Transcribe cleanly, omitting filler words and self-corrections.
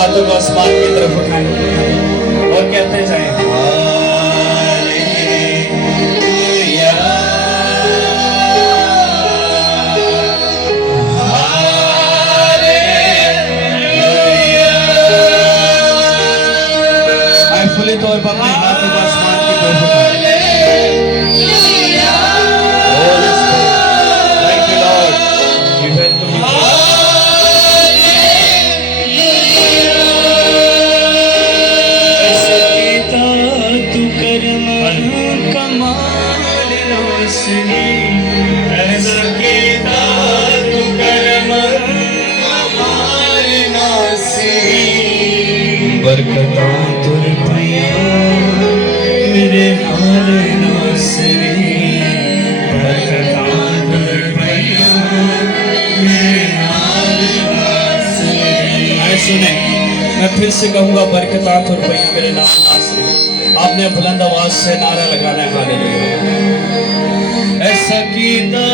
हाथों को आसमान की तरफ उठाएं और कहते जाएं हालेलुया हालेलुया। आए फुली तौर पर अपने हाथों को आसमान की तरफ उठाएं। Holy Spirit, thank you Lord, we welcome you. बरकता तुर पिया मेरे नाल नासरी बरकता तुर पिया मेरे नाल नासरी। आए सुने, मैं फिर से कहूंगा बरकता तुर पिया मेरे नाल नासरी। आपने बुलंद आवाज से नारा लगाना है हालेलुया। ऐसा कीता